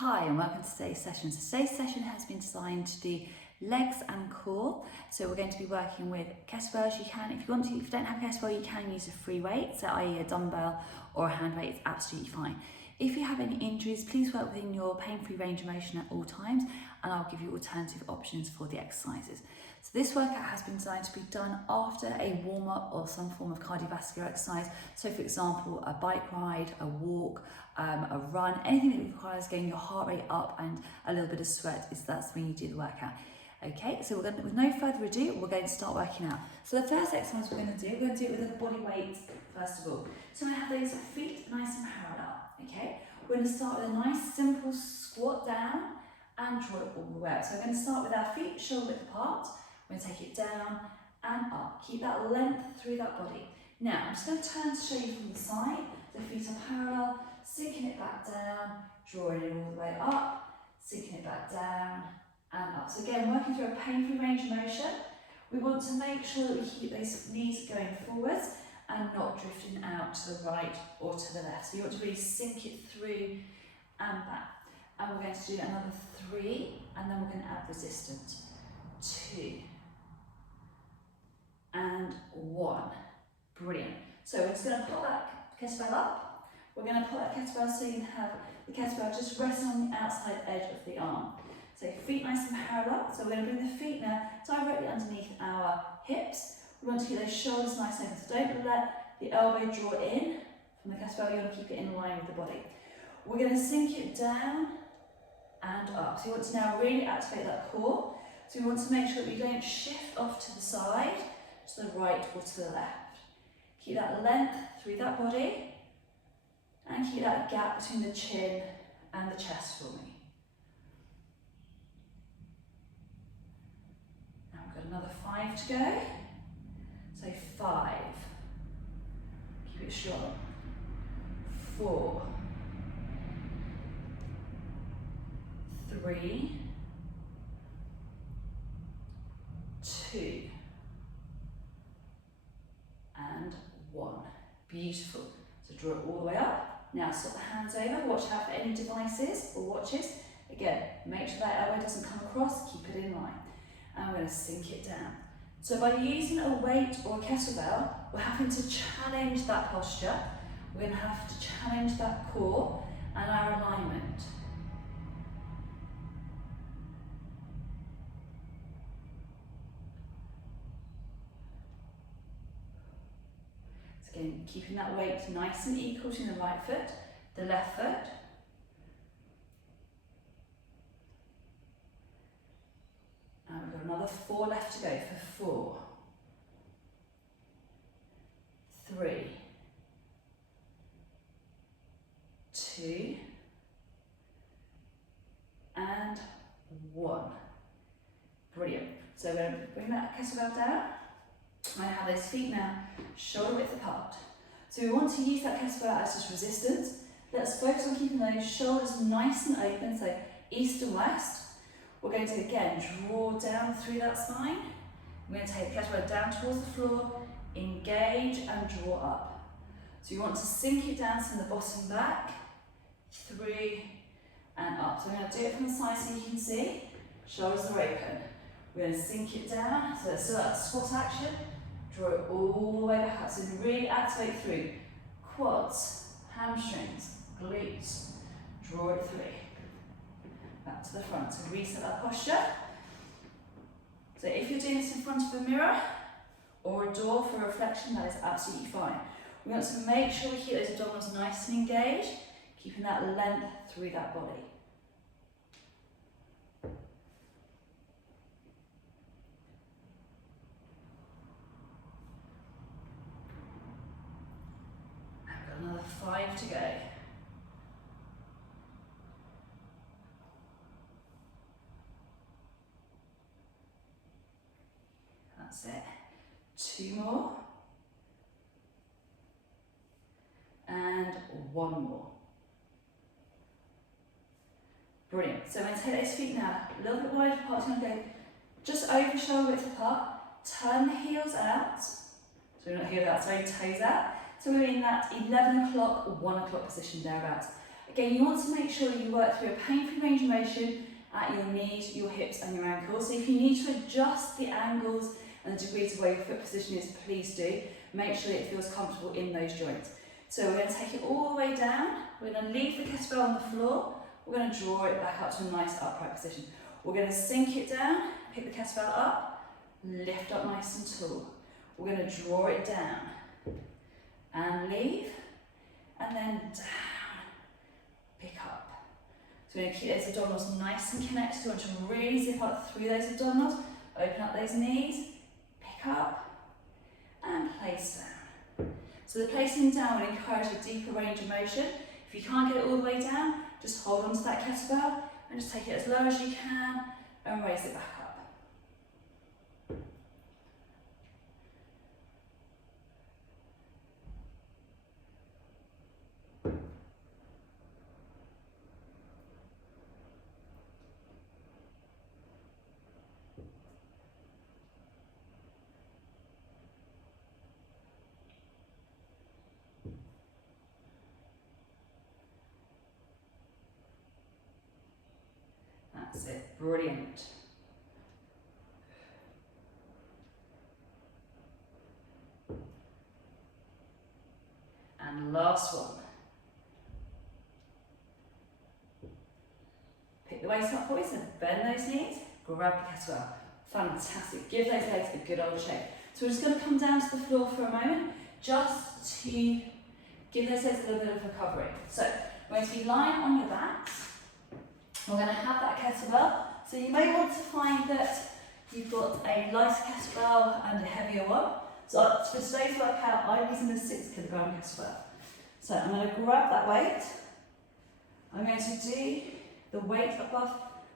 Hi and welcome to today's session. So today's session has been designed to do legs and core. So we're going to be working with kettlebells. You can, if you want to, if you don't have a kettlebell, you can use a free weight, so i.e. a dumbbell or a hand weight, it's absolutely fine. If you have any injuries, please work within your pain-free range of motion at all times, and I'll give you alternative options for the exercises. So this workout has been designed to be done after a warm-up or some form of cardiovascular exercise. So for example, a bike ride, a walk, a run, anything that requires getting your heart rate up and a little bit of sweat, that's when you do the workout. Okay, so with no further ado, we're going to start working out. So the first exercise we're going to do it with a body weight first of all. So I'm going to have those feet nice and parallel. Okay, we're going to start with a nice simple squat down and draw it all the way up. So we're going to start with our feet shoulder width apart. We're going to take it down and up. Keep that length through that body. Now I'm just going to turn to show you from the side. The feet are parallel, sinking it back down, drawing it all the way up, sinking it back down and up. So again, working through a pain-free range of motion. We want to make sure that we keep those knees going forwards and not drifting out to the right or to the left. So you want to really sink it through and back. And we're going to do another 3, and then we're going to add resistance. 2 and 1. Brilliant. So we're just going to pull that kettlebell up. We're going to pull that kettlebell so you can have the kettlebell just resting on the outside edge of the arm. So feet nice and parallel. So we're going to bring the feet now directly underneath our hips. We want to keep those shoulders nice and open. So don't let the elbow draw in from the kettlebell. You want to keep it in line with the body. We're going to sink it down and up. So you want to now really activate that core. So we want to make sure that we don't shift off to the side, to the right or to the left. Keep that length through that body and keep that gap between the chin and the chest for me. Now we've got another 5 to go. So 5, keep it strong. 4, 3, 2 and 1. Beautiful. So draw it all the way up. Now swap the hands over. Watch out for any devices or watches. Again, make sure that elbow doesn't come across. Keep it in line. And we're going to sink it down. So by using a weight or a kettlebell, we're having to challenge that posture. We're going to have to challenge that core and our alignment. Again, keeping that weight nice and equal to the right foot, the left foot. And we've got another 4 left to go for 4, 3, 2 and 1. Brilliant. So we're going to bring that kettlebell down. I have those feet now shoulder width apart. So we want to use that kettlebell as just resistance. Let's focus on keeping those shoulders nice and open, so east and west. We're going to again draw down through that spine. We're going to take the kettlebell down towards the floor, engage and draw up. So you want to sink it down from the bottom back, through and up. So I'm going to do it from the side so you can see. Shoulders are open. We're going to sink it down, so it's that squat action. Draw it all the way back up, so you really activate through quads, hamstrings, glutes. Draw it through. Back to the front, so reset that posture. So if you're doing this in front of a mirror or a door for reflection, that is absolutely fine. We want to make sure we keep those abdominals nice and engaged, keeping that length through that body. Another 5 to go. That's it. 2 more. And 1 more. Brilliant. So I'm going to take those feet now a little bit wide apart. So I'm going to go just over shoulder width apart. Turn the heels out. So we're not heels out, sorry, toes out. So we're in that 11 o'clock or 1 o'clock position thereabouts. Again, you want to make sure that you work through a pain-free range of motion at your knees, your hips and your ankles. So if you need to adjust the angles and the degrees of where your foot position is, please do. Make sure that it feels comfortable in those joints. So we're going to take it all the way down. We're going to leave the kettlebell on the floor. We're going to draw it back up to a nice upright position. We're going to sink it down, pick the kettlebell up, lift up nice and tall. We're going to draw it down and leave, and then down, pick up. So we're going to keep those abdominals nice and connected. We want to really zip up through those abdominals, open up those knees, pick up, and place down. So the placing down will encourage a deeper range of motion. If you can't get it all the way down, just hold on to that kettlebell and just take it as low as you can and raise it back up. That's it, brilliant. And last one. Pick the waist up, boys, and bend those knees, grab the kettlebell. Fantastic, give those legs a good old shake. So we're just going to come down to the floor for a moment, just to give those legs a little bit of recovery. So we're going to be lying on your backs. We're going to have that kettlebell. So you may want to find that you've got a lighter kettlebell and a heavier one. So for today's workout, I'm using the 6 kilogram kettlebell. So I'm going to grab that weight. I'm going to do the weight above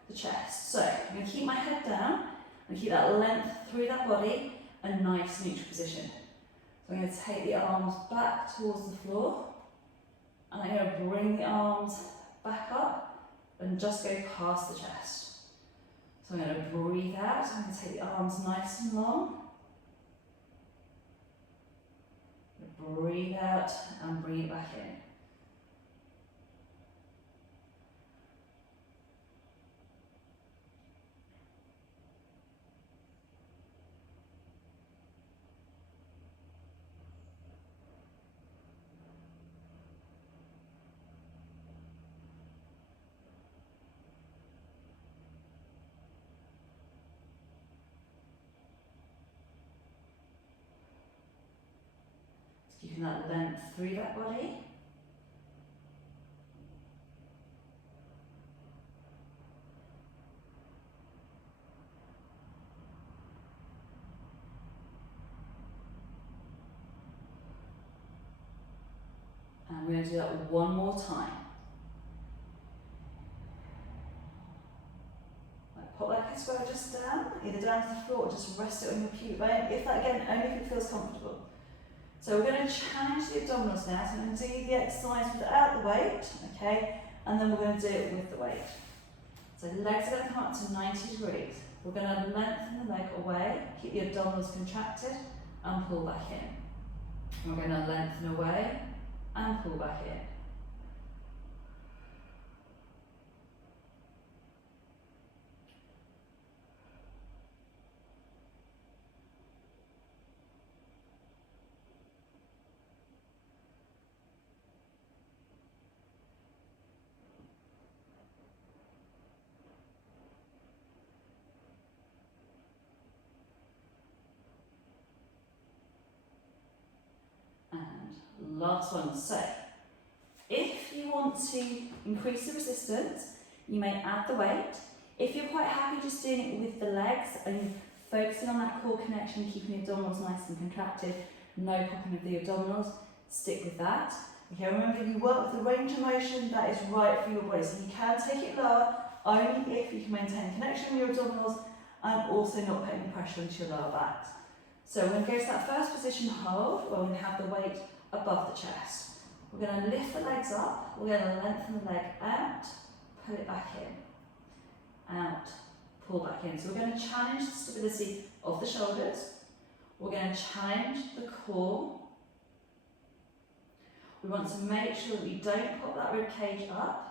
the chest. So I'm going to keep my head down and keep that length through that body, a nice neutral position. So I'm going to take the arms back towards the floor, and I'm going to bring the arms back up and just go past the chest. So I'm going to breathe out. I'm going to take the arms nice and long. Breathe out and bring it back in. Keeping that length through that body. And we're going to do that one more time. Pop that kettlebell just down, either down to the floor or just rest it on your pubic bone. If that, again, only if it feels comfortable. So we're going to challenge the abdominals now. So I'm going to do the exercise without the weight, okay? And then we're going to do it with the weight. So the legs are going to come up to 90 degrees. We're going to lengthen the leg away, keep the abdominals contracted, and pull back in. We're going to lengthen away and pull back in. And last one. So, if you want to increase the resistance, you may add the weight. If you're quite happy just doing it with the legs and focusing on that core connection, keeping the abdominals nice and contracted, no popping of the abdominals, stick with that. Okay, remember, if you work with the range of motion that is right for your body. So you can take it lower only if you can maintain connection with your abdominals and also not put any pressure into your lower back. So we're going to go to that first position hold where we're going to have the weight above the chest. We're going to lift the legs up, we're going to lengthen the leg out, pull it back in, out, pull back in. So we're going to challenge the stability of the shoulders, we're going to challenge the core, We want to make sure that we don't pop that rib cage up.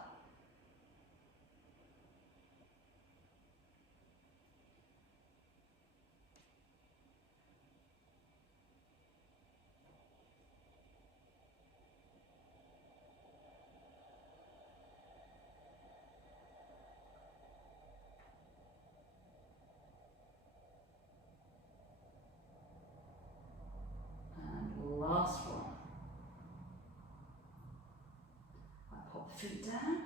And last one. Pop the feet down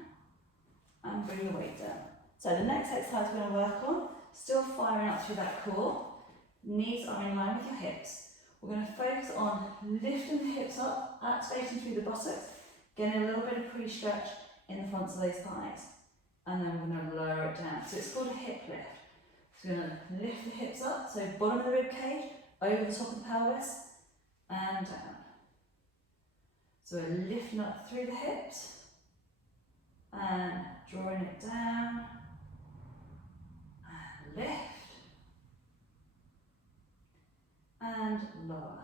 and bring the weight down. So the next exercise we're going to work on, still firing up through that core, knees are in line with your hips. We're going to focus on lifting the hips up, activating through the buttocks, getting a little bit of pre-stretch in the fronts of those thighs, and then we're going to lower it down. So it's called a hip lift. So we're going to lift the hips up, so bottom of the rib cage, over the top of the pelvis, and down. So we're lifting up through the hips, and drawing it down, and lift, and lower.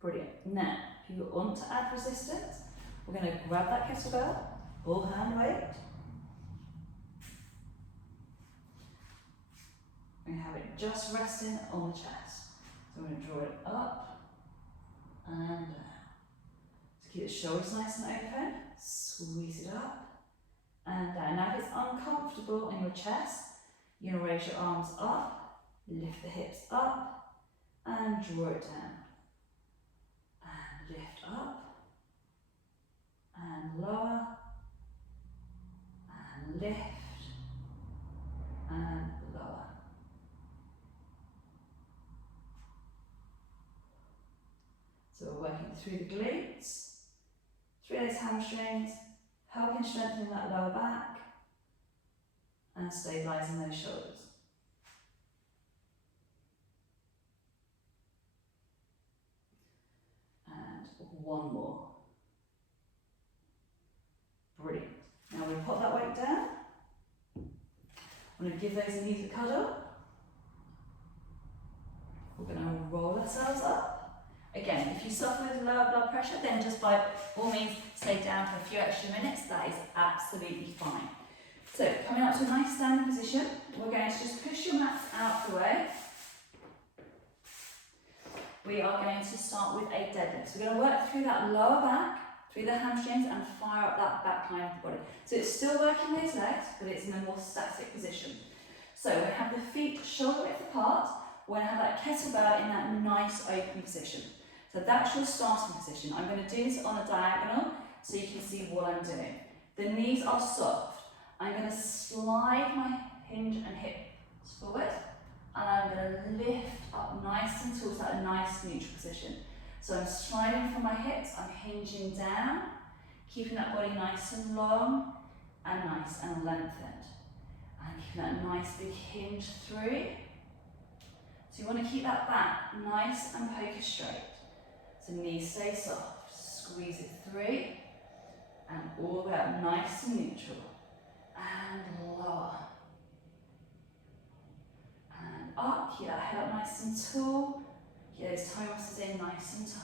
Brilliant. Now, if you want to add resistance, we're going to grab that kettlebell, or hand weight, and have it just resting on the chest. So we're going to draw it up and down. So keep the shoulders nice and open, squeeze it up and down. Now if it's uncomfortable in your chest, you're going to raise your arms up, lift the hips up and draw it down. And lift up and lower and lift and lower. So we're working through the glutes, through those hamstrings, helping strengthen that lower back and stabilising those shoulders. And one more. Brilliant. Now we'll pop that weight down. I'm going to give those knees a cuddle. We're going to roll ourselves up. Again, if you suffer with lower blood pressure, then just by all means stay down for a few extra minutes. That is absolutely fine. So coming up to a nice standing position, we're going to just push your mats out the way. We are going to start with a deadlift. So we're going to work through that lower back, through the hamstrings, and fire up that back line of the body. So it's still working those legs, but it's in a more static position. So we have the feet shoulder width apart. We're going to have that kettlebell in that nice open position. So that's your starting position. I'm going to do this on a diagonal so you can see what I'm doing. The knees are soft. I'm going to slide my hinge and hips forward, and I'm going to lift up nice and tall, so that a nice neutral position. So I'm sliding from my hips, I'm hinging down, keeping that body nice and long and nice and lengthened. And keeping that nice big hinge through. So you want to keep that back nice and poker straight. So knees stay soft, squeeze it through, and all the way up nice and neutral. And lower. And up, keep that head up nice and tall. Get those toe muscles in nice and tight.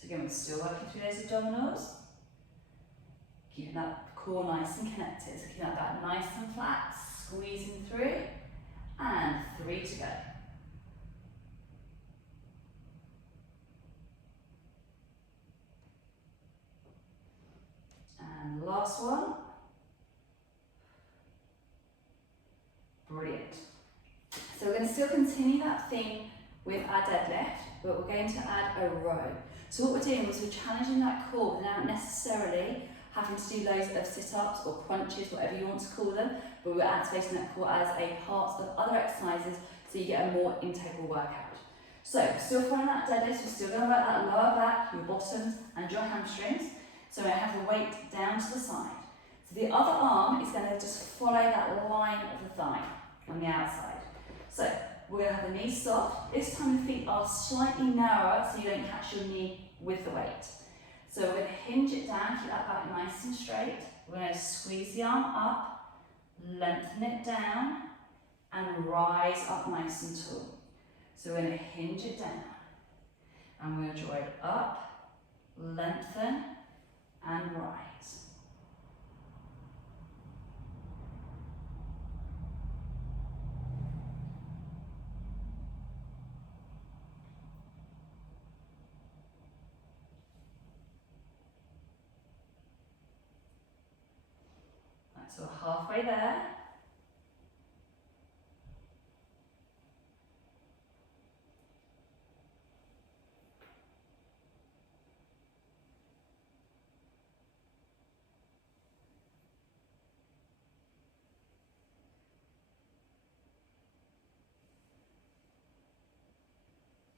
So again, we're still working through those abdominals. Keeping that core nice and connected. So keeping that back nice and flat, squeezing through, and 3 to go. And last one. Brilliant. So we're going to still continue that theme with our deadlift, but we're going to add a row. So what we're doing is we're challenging that core without necessarily having to do loads of sit-ups or crunches, whatever you want to call them, but we're activating that core as a part of other exercises so you get a more integral workout. So still following that deadlift, we're still going to work that lower back, your bottoms and your hamstrings. So we're going to have the weight down to the side. So the other arm is going to just follow that line of the thigh on the outside. So we're going to have the knees soft. This time the feet are slightly narrower so you don't catch your knee with the weight. So we're going to hinge it down, keep that back nice and straight. We're going to squeeze the arm up, lengthen it down, and rise up nice and tall. So we're going to hinge it down, and we're going to draw it up, lengthen, and rise. Right, so we're halfway there.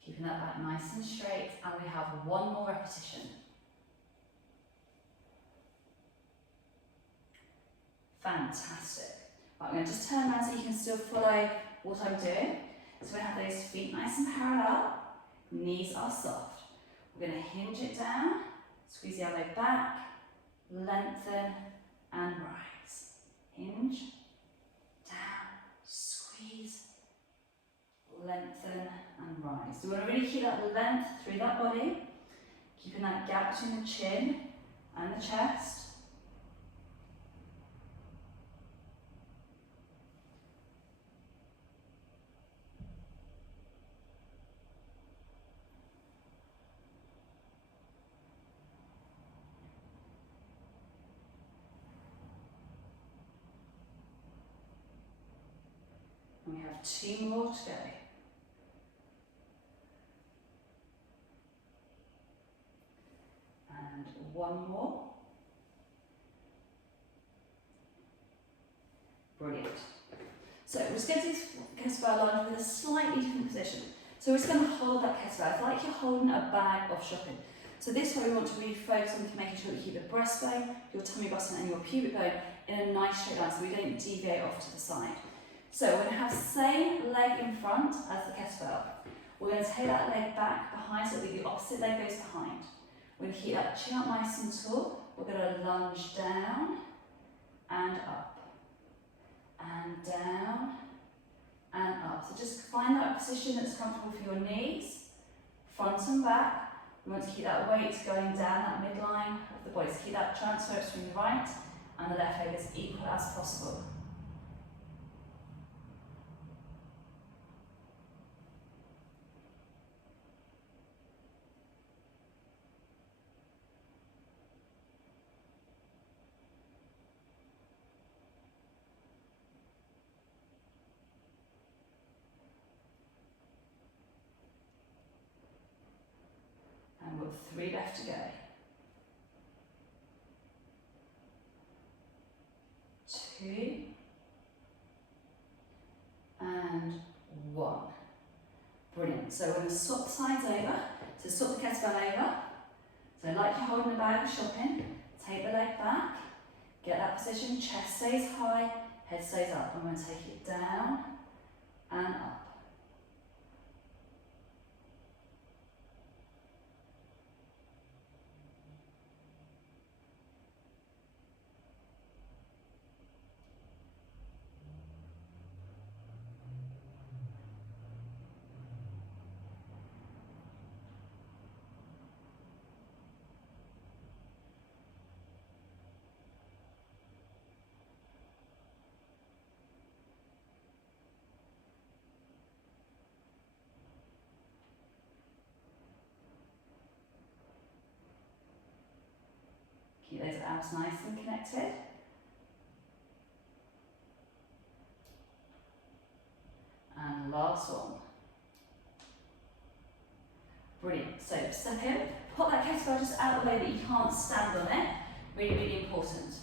Keeping that back nice and straight, and we have one more repetition. Fantastic. Right, I'm going to just turn around so you can still follow what I'm doing. So we have those feet nice and parallel, knees are soft. We're going to hinge it down, squeeze the elbow back, lengthen and rise. Hinge, down, squeeze, lengthen and rise. So we want to really keep that length through that body, keeping that gap between the chin and the chest. And we have 2 more to go. And 1 more. Brilliant. So we're just going to do kettlebell lunge with a slightly different position. So we're just going to hold that kettlebell. It's like you're holding a bag of shopping. So this way we want to really focus on making sure that you keep the breastbone, your tummy button and your pubic bone in a nice straight line so we don't deviate off to the side. So we're going to have the same leg in front as the kettlebell. We're going to take that leg back behind so that the opposite leg goes behind. We're going to keep that chin up nice and tall. We're going to lunge down and up. And down and up. So just find that position that's comfortable for your knees, front and back. We want to keep that weight going down that midline of the body. So keep that transfer between the right and the left leg as equal as possible. And we've got 3 left to go. 2 and 1. Brilliant. So we're going to swap the sides over. So swap the kettlebell over. So like you're holding a bag of shopping, take the leg back, get that position, chest stays high, head stays up. I'm going to take it down and up. Keep those abs nice and connected. And last one. Brilliant. So step in, put that kettlebell just out of the way that you can't stand on it. Really, really important.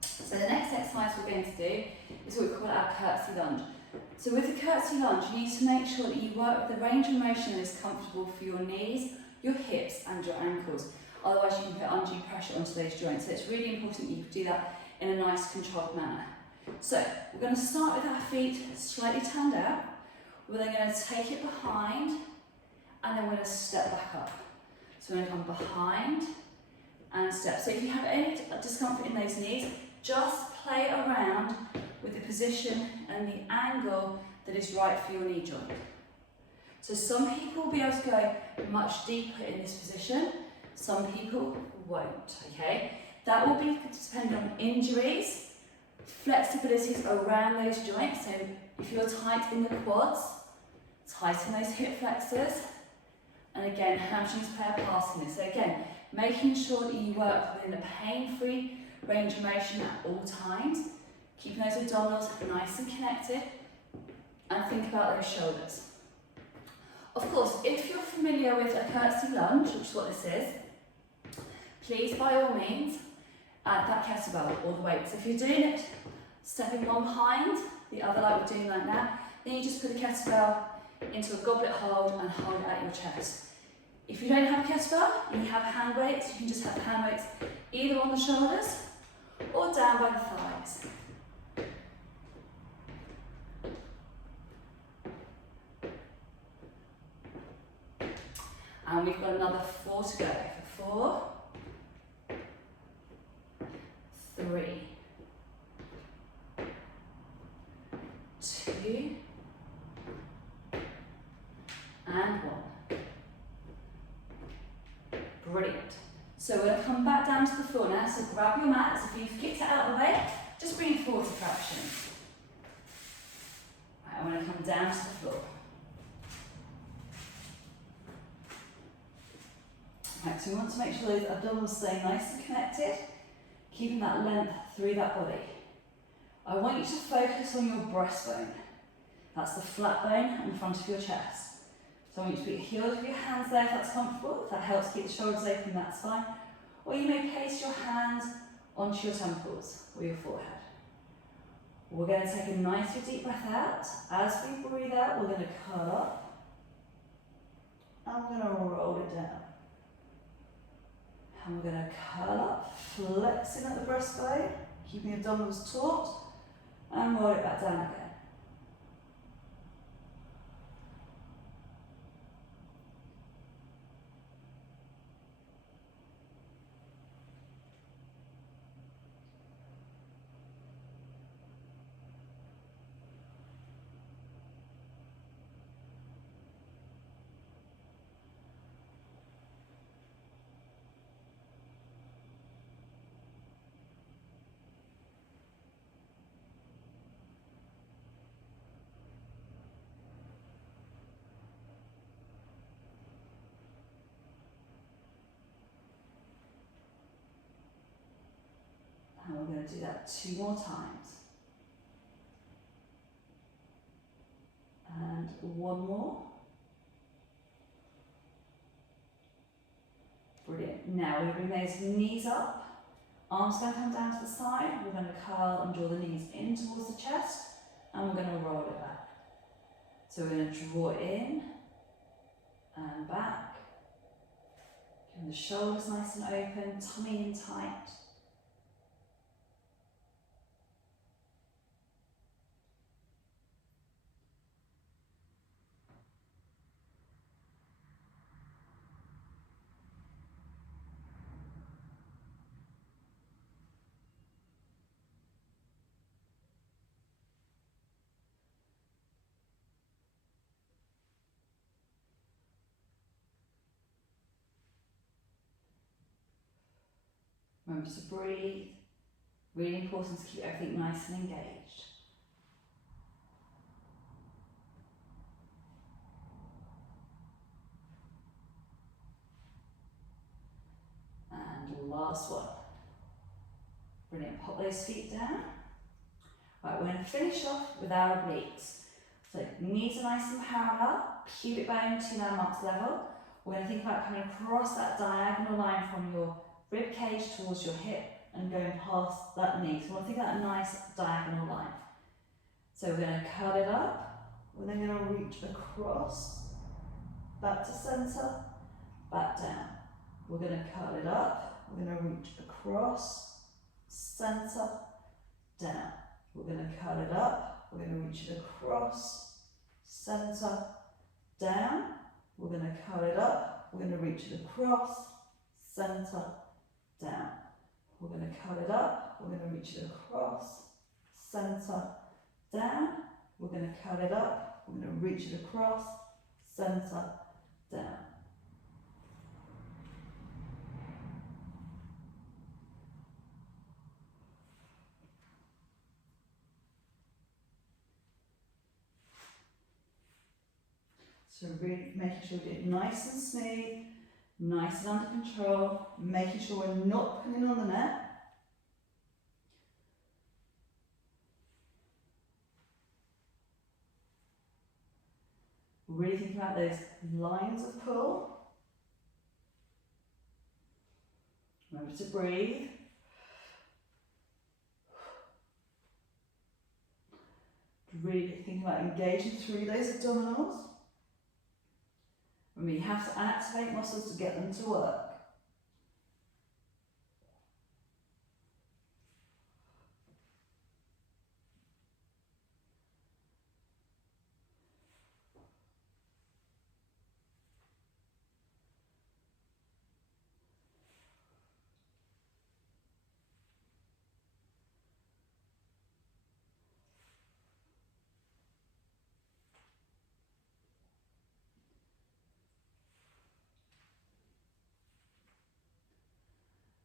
So the next exercise we're going to do is what we call our curtsy lunge. So with the curtsy lunge, you need to make sure that you work with the range of motion that is comfortable for your knees, your hips and your ankles. Otherwise you can put undue pressure onto those joints. So it's really important that you do that in a nice controlled manner. So we're going to start with our feet slightly turned out. We're then going to take it behind and then we're going to step back up. So we're going to come behind and step. So if you have any discomfort in those knees, just play around with the position and the angle that is right for your knee joint. So some people will be able to go much deeper in this position, some people won't, okay? That will be dependent on injuries, flexibilities around those joints. So if you're tight in the quads, tighten those hip flexors, and again, hamstrings play a part in this. So again, making sure that you work within a pain-free range of motion at all times, keeping those abdominals nice and connected, and think about those shoulders. Of course, if you're familiar with a curtsy lunge, which is what this is, please by all means add that kettlebell or the weights. If you're doing it, stepping one behind the other like we're doing right now, then you just put the kettlebell into a goblet hold and hold it at your chest. If you don't have a kettlebell and you have hand weights, you can just have hand weights either on the shoulders or down by the thighs. And we've got another 4 to go. 4, 3, 2, and 1. Brilliant. So we're going to come back down to the floor now. So grab your mat. So if you've kicked it out of the way, just bring it forward to traction. Right, I'm going to come down to the floor. Right, so we want to make sure those abdominals stay nice and connected, keeping that length through that body. I want you to focus on your breastbone. That's the flat bone in front of your chest. So I want you to put your heels of your hands there if that's comfortable. If that helps keep the shoulders open, that's fine. Or you may place your hands onto your temples or your forehead. We're going to take a nice deep breath out. As we breathe out, we're going to curl up. And we're going to roll it down. And we're going to curl up, flexing at the breastbone, keeping the abdominals taut, and roll it back down again. And we're going to do that 2 more times. And 1 more. Brilliant. Now we're going to bring those knees up. Arms going to come down to the side. We're going to curl and draw the knees in towards the chest. And we're going to roll it back. So we're going to draw it in and back. Keeping the shoulders nice and open, tummy in tight. Remember to breathe. Really important to keep everything nice and engaged. And last one. Brilliant. Pop those feet down. Right, we're going to finish off with our obliques. So knees are nice and parallel, pubic bone to landmarks level. We're going to think about coming across that diagonal line from your rib cage towards your hip and going past that knee. So I want to think about a nice diagonal line. So we're going to curl it up, we're then going to reach across, back to centre, back down. We're going to curl it up, we're going to reach across, centre, down. We're going to curl it up, we're going to reach it across, centre, down. We're going to curl it up, we're going to reach it across, centre, down. We're going to curl it up, we're going to reach it across, centre, down. We're going to curl it up, we're going to reach it across, centre, down. So really making sure we do it nice and smooth, nice and under control, making sure we're not pulling on the net. Really think about those lines of pull. Remember to breathe. Really think about engaging through those abdominals. Remember, you have to activate muscles to get them to work.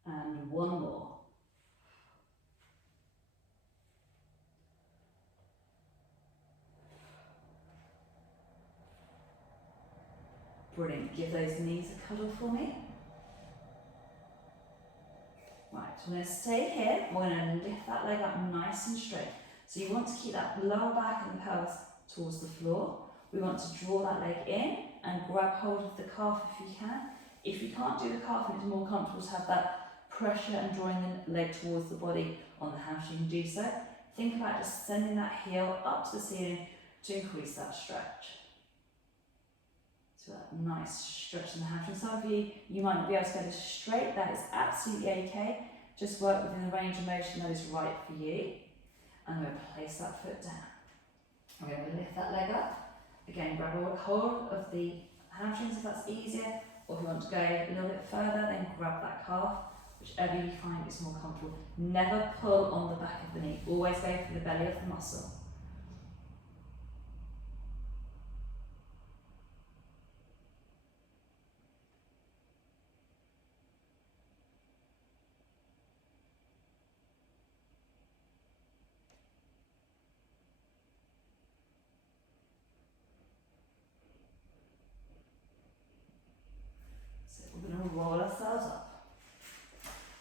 And one more. Brilliant. Give those knees a cuddle for me. Right, we're going to stay here. We're going to lift that leg up nice and straight. So you want to keep that lower back and the pelvis towards the floor. We want to draw that leg in and grab hold of the calf if you can. If you can't do the calf and it's more comfortable to have that pressure and drawing the leg towards the body on the hamstring, you can do so. Think about just sending that heel up to the ceiling to increase that stretch. So that nice stretch in the hamstring. Some of you, you might not be able to go this straight. That is absolutely okay. Just work within the range of motion that is right for you. And I'm going to place that foot down. I'm going to lift that leg up. Again, grab a hold of the hamstrings if that's easier. Or if you want to go a little bit further, then grab that calf. Whichever you find is more comfortable. Never pull on the back of the knee. Always go for the belly of the muscle. So we're going to roll ourselves up.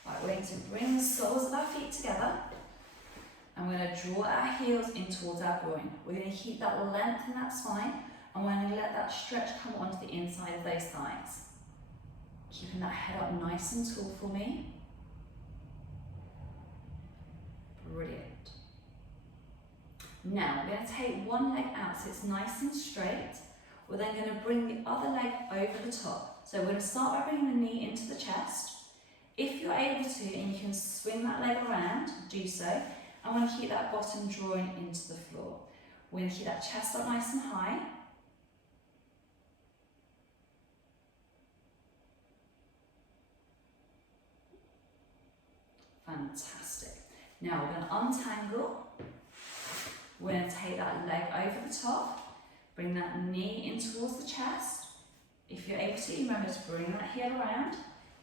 Right, we're going to bring the soles of our feet together. And we're going to draw our heels in towards our groin. We're going to keep that length in that spine, and we're going to let that stretch come onto the inside of those thighs. Keeping that head up nice and tall for me. Brilliant. Now we're going to take one leg out so it's nice and straight. We're then going to bring the other leg over the top. So we're going to start by bringing the knee into the chest. If you're able to and you can swing that leg around, do so. I want to keep that bottom drawing into the floor. We're going to keep that chest up nice and high. Fantastic. Now we're going to untangle. We're going to take that leg over the top. Bring that knee in towards the chest. If you're able to, remember to bring that heel around.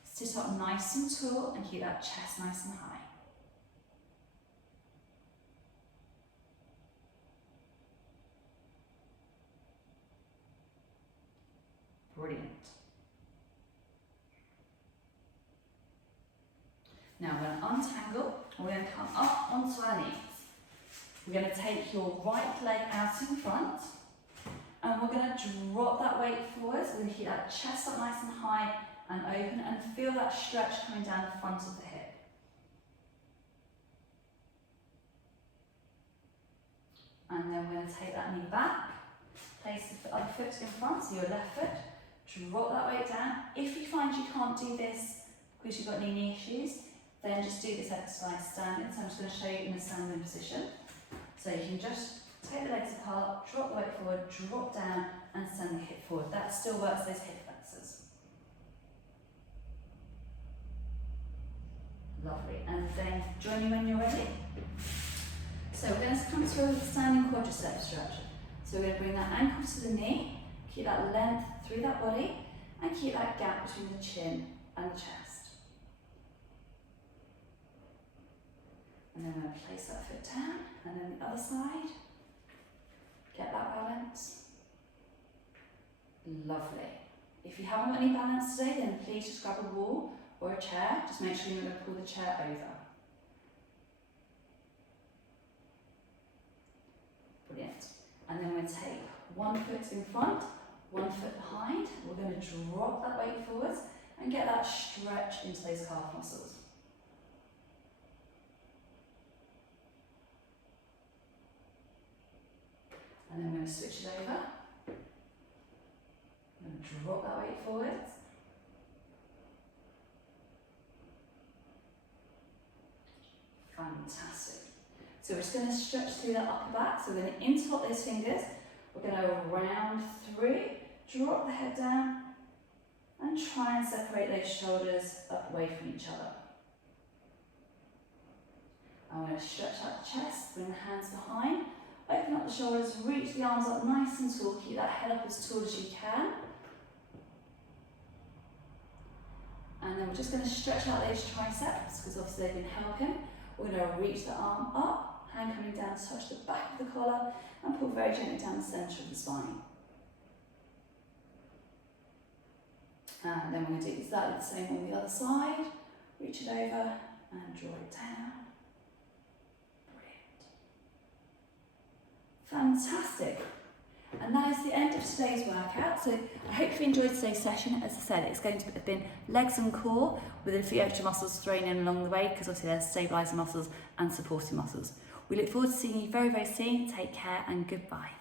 Sit up nice and tall and keep that chest nice and high. Brilliant. Now we're going to untangle and we're going to come up onto our knees. We're going to take your right leg out in front and we're going to drop that weight forwards. We're going to keep that chest up nice and high and open and feel that stretch coming down the front of the hip. And then we're going to take that knee back, place the other foot in front, so your left foot, drop that weight down. If you find you can't do this because you've got any knee issues, then just do this exercise standing. So I'm just going to show you in a standing position. So you can just take the legs apart, drop the weight forward, drop down and send the hip forward. That still works those hip flexors. Lovely. And then join me when you're ready. So we're going to come to a standing quadricep stretch. So we're going to bring that ankle to the knee, keep that length through that body and keep that gap between the chin and the chest. And then we're going to place that foot down and then the other side. Get that balance. Lovely. If you haven't got any balance today, then please just grab a wall or a chair. Just make sure you're going to pull the chair over. Brilliant. And then we're going to take one foot in front, one foot behind. We're going to drop that weight forwards and get that stretch into those calf muscles. And then we're going to switch it over. I'm going to drop that weight forwards. Fantastic. So we're just going to stretch through that upper back. So we're going to interlock those fingers. We're going to round through, drop the head down, and try and separate those shoulders up away from each other. I'm going to stretch out the chest, bring the hands behind, open up the shoulders, reach the arms up nice and tall, keep that head up as tall as you can. And then we're just going to stretch out those triceps, because obviously they've been helping. We're going to reach the arm up, hand coming down to touch the back of the collar, and pull very gently down the centre of the spine. And then we're going to do exactly the same on the other side. Reach it over and draw it down. Brilliant. Fantastic. And that is the end of today's workout. So I hope you enjoyed today's session. As I said, it's going to have been legs and core with a few extra muscles thrown in along the way, because obviously there's stabilising muscles and supporting muscles. We look forward to seeing you very, very soon. Take care and goodbye.